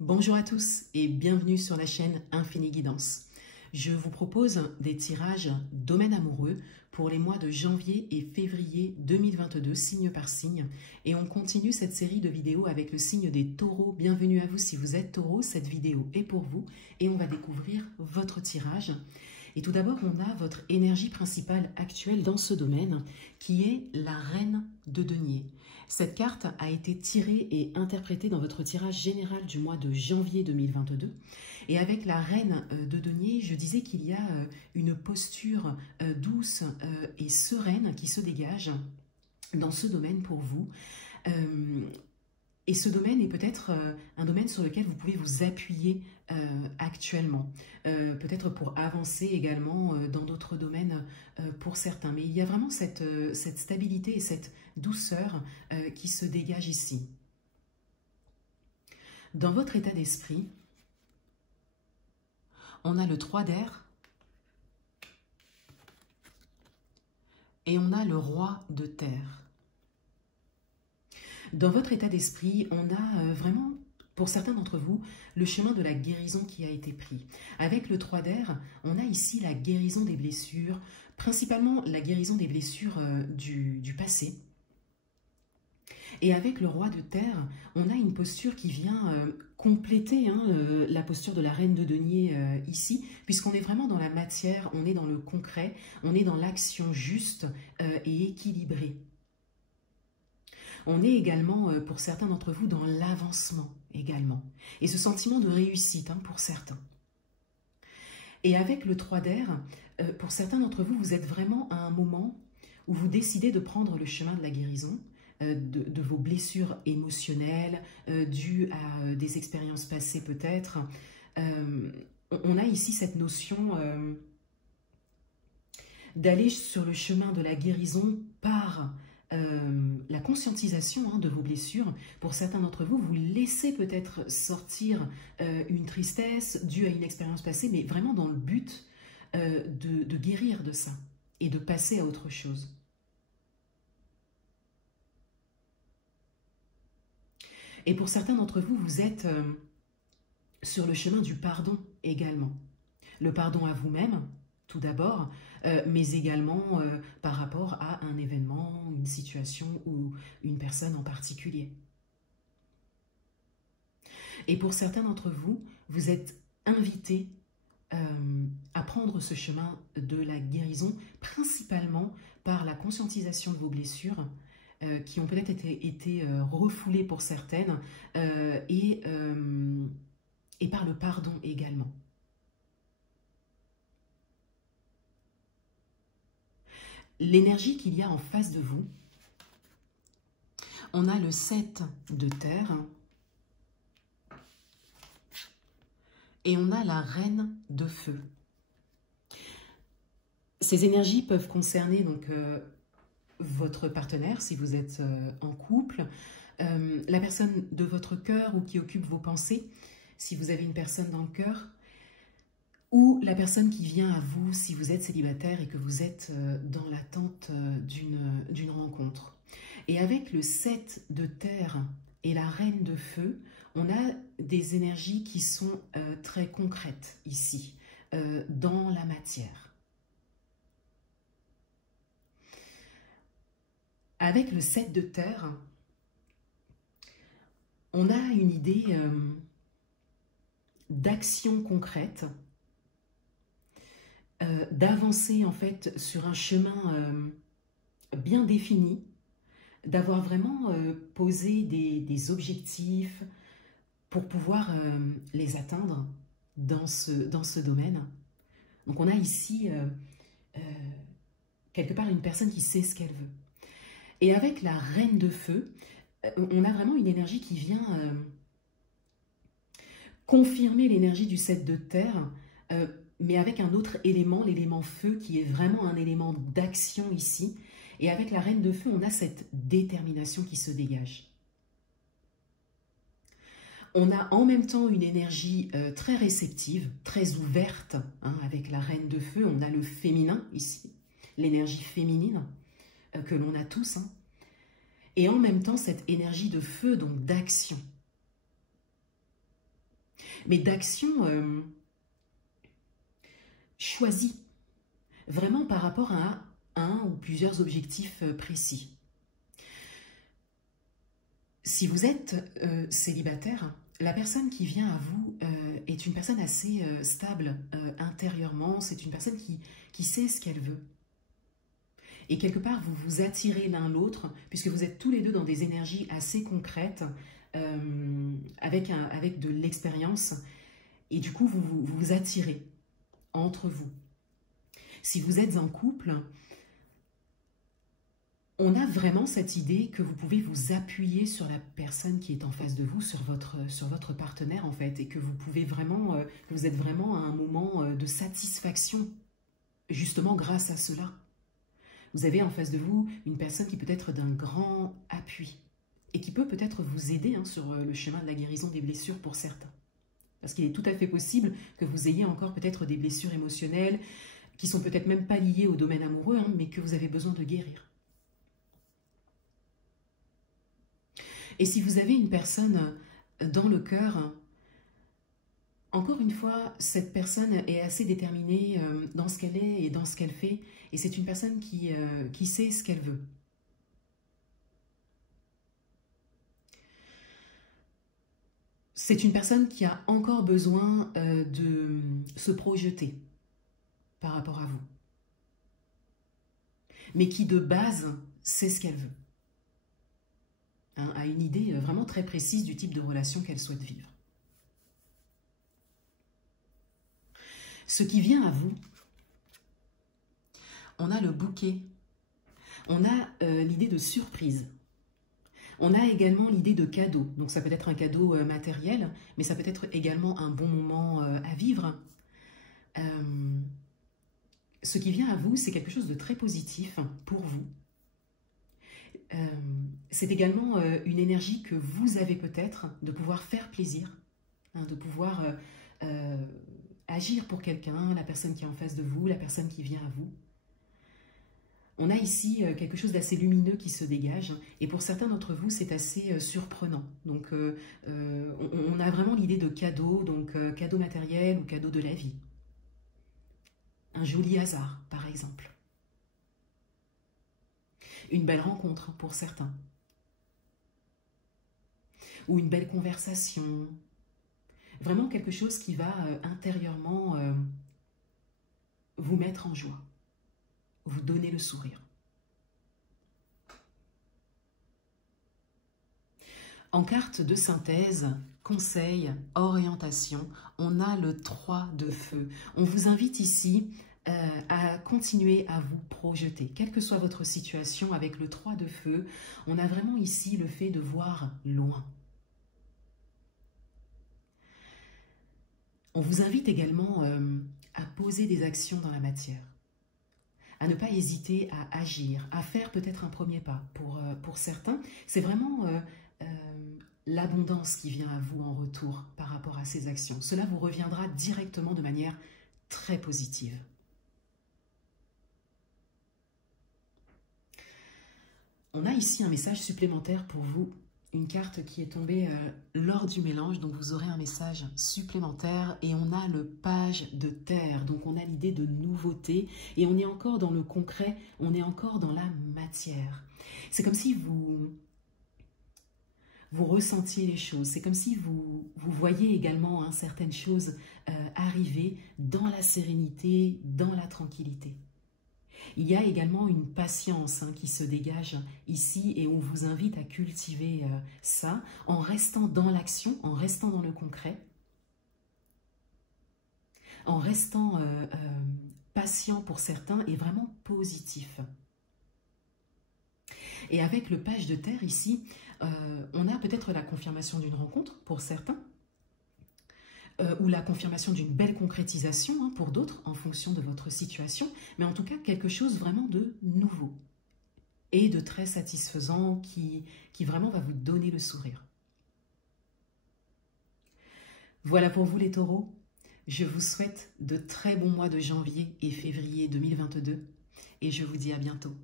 Bonjour à tous et bienvenue sur la chaîne Infini Guidance. Je vous propose des tirages domaine amoureux pour les mois de janvier et février 2022, signe par signe. Et on continue cette série de vidéos avec le signe des taureaux. Bienvenue à vous si vous êtes taureau, cette vidéo est pour vous et on va découvrir votre tirage. Et tout d'abord, on a votre énergie principale actuelle dans ce domaine qui est la reine de denier. Cette carte a été tirée et interprétée dans votre tirage général du mois de janvier 2022. Et avec la reine de denier, je disais qu'il y a une posture douce et sereine qui se dégage dans ce domaine pour vous. Et ce domaine est peut-être un domaine sur lequel vous pouvez vous appuyer actuellement. Peut-être pour avancer également dans d'autres domaines pour certains. Mais il y a vraiment cette stabilité et cette douceur qui se dégage ici. Dans votre état d'esprit, on a le 3 d'air et on a le roi de terre. Dans votre état d'esprit, on a vraiment, pour certains d'entre vous, le chemin de la guérison qui a été pris. Avec le 3 d'air, on a ici la guérison des blessures, principalement la guérison des blessures du passé. Et avec le roi de terre, on a une posture qui vient compléter la posture de la reine de denier ici, puisqu'on est vraiment dans la matière, on est dans le concret, on est dans l'action juste et équilibrée. On est également, pour certains d'entre vous, dans l'avancement également. Et ce sentiment de réussite pour certains. Et avec le 3 d'air, pour certains d'entre vous, vous êtes vraiment à un moment où vous décidez de prendre le chemin de la guérison, de vos blessures émotionnelles, dues à des expériences passées peut-être. On a ici cette notion d'aller sur le chemin de la guérison par la conscientisation de vos blessures. Pour certains d'entre vous, vous laissez peut-être sortir une tristesse due à une expérience passée, mais vraiment dans le but de guérir de ça et de passer à autre chose. Et pour certains d'entre vous, vous êtes sur le chemin du pardon également. Le pardon à vous-même, tout d'abord, mais également par rapport à un événement, une situation ou une personne en particulier. Et pour certains d'entre vous, vous êtes invités à prendre ce chemin de la guérison, principalement par la conscientisation de vos blessures, qui ont peut-être été refoulées pour certaines, et par le pardon également. L'énergie qu'il y a en face de vous, on a le 7 de terre et on a la reine de feu. Ces énergies peuvent concerner donc votre partenaire si vous êtes en couple, la personne de votre cœur ou qui occupe vos pensées si vous avez une personne dans le cœur, ou la personne qui vient à vous si vous êtes célibataire et que vous êtes dans l'attente d'une rencontre. Et avec le 7 de terre et la reine de feu, on a des énergies qui sont très concrètes ici, dans la matière. Avec le 7 de terre, on a une idée d'action concrète, d'avancer en fait sur un chemin bien défini, d'avoir vraiment posé des objectifs pour pouvoir les atteindre dans ce domaine. Donc on a ici quelque part une personne qui sait ce qu'elle veut. Et avec la reine de feu, on a vraiment une énergie qui vient confirmer l'énergie du 7 de terre, mais avec un autre élément, l'élément feu, qui est vraiment un élément d'action ici. Et avec la reine de feu, on a cette détermination qui se dégage. On a en même temps une énergie très réceptive, très ouverte. Avec la reine de feu, on a le féminin ici, l'énergie féminine que l'on a tous. Et en même temps, cette énergie de feu, donc d'action. mais d'action choisie, vraiment par rapport à un ou plusieurs objectifs précis. Si vous êtes célibataire, la personne qui vient à vous est une personne assez stable intérieurement, c'est une personne qui sait ce qu'elle veut. Et quelque part, vous vous attirez l'un l'autre, puisque vous êtes tous les deux dans des énergies assez concrètes, avec de l'expérience, et du coup, vous vous attirez entre vous. Si vous êtes en couple, on a vraiment cette idée que vous pouvez vous appuyer sur la personne qui est en face de vous, sur votre partenaire en fait, et que vous pouvez vraiment, que vous êtes vraiment à un moment de satisfaction, justement grâce à cela. Vous avez en face de vous une personne qui peut être d'un grand appui et qui peut peut-être vous aider sur le chemin de la guérison des blessures pour certains. Parce qu'il est tout à fait possible que vous ayez encore peut-être des blessures émotionnelles qui sont peut-être même pas liées au domaine amoureux, mais que vous avez besoin de guérir. Et si vous avez une personne dans le cœur, encore une fois, cette personne est assez déterminée dans ce qu'elle est et dans ce qu'elle fait, et c'est une personne qui sait ce qu'elle veut. C'est une personne qui a encore besoin de se projeter par rapport à vous, mais qui de base sait ce qu'elle veut. A une idée vraiment très précise du type de relation qu'elle souhaite vivre. Ce qui vient à vous, on a le bouquet, on a l'idée de surprise, on a également l'idée de cadeau. Donc ça peut être un cadeau matériel, mais ça peut être également un bon moment à vivre. Ce qui vient à vous, c'est quelque chose de très positif pour vous. C'est également une énergie que vous avez peut-être de pouvoir faire plaisir, de pouvoir agir pour quelqu'un, la personne qui est en face de vous, la personne qui vient à vous. On a ici quelque chose d'assez lumineux qui se dégage, et pour certains d'entre vous, c'est assez surprenant. Donc, on a vraiment l'idée de cadeau, donc cadeau matériel ou cadeau de la vie. Un joli hasard, par exemple. Une belle rencontre pour certains. Ou une belle conversation. Vraiment quelque chose qui va intérieurement vous mettre en joie. Vous donner le sourire. En carte de synthèse, conseil, orientation, on a le 3 de feu. On vous invite ici à continuer à vous projeter. Quelle que soit votre situation avec le 3 de feu, on a vraiment ici le fait de voir loin. On vous invite également à poser des actions dans la matière, à ne pas hésiter à agir, à faire peut-être un premier pas. Pour certains, c'est vraiment l'abondance qui vient à vous en retour par rapport à ces actions. Cela vous reviendra directement de manière très positive. On a ici un message supplémentaire pour vous, une carte qui est tombée lors du mélange, donc vous aurez un message supplémentaire, et on a le page de terre, donc on a l'idée de nouveauté, et on est encore dans le concret, on est encore dans la matière. C'est comme si vous ressentiez les choses, c'est comme si vous voyez également certaines choses arriver dans la sérénité, dans la tranquillité. Il y a également une patience qui se dégage ici, et on vous invite à cultiver ça en restant dans l'action, en restant dans le concret, en restant patient pour certains et vraiment positif. Et avec le page de terre ici, on a peut-être la confirmation d'une rencontre pour certains, ou la confirmation d'une belle concrétisation pour d'autres, en fonction de votre situation, mais en tout cas quelque chose vraiment de nouveau et de très satisfaisant qui vraiment va vous donner le sourire. Voilà pour vous les taureaux, je vous souhaite de très bons mois de janvier et février 2022 et je vous dis à bientôt.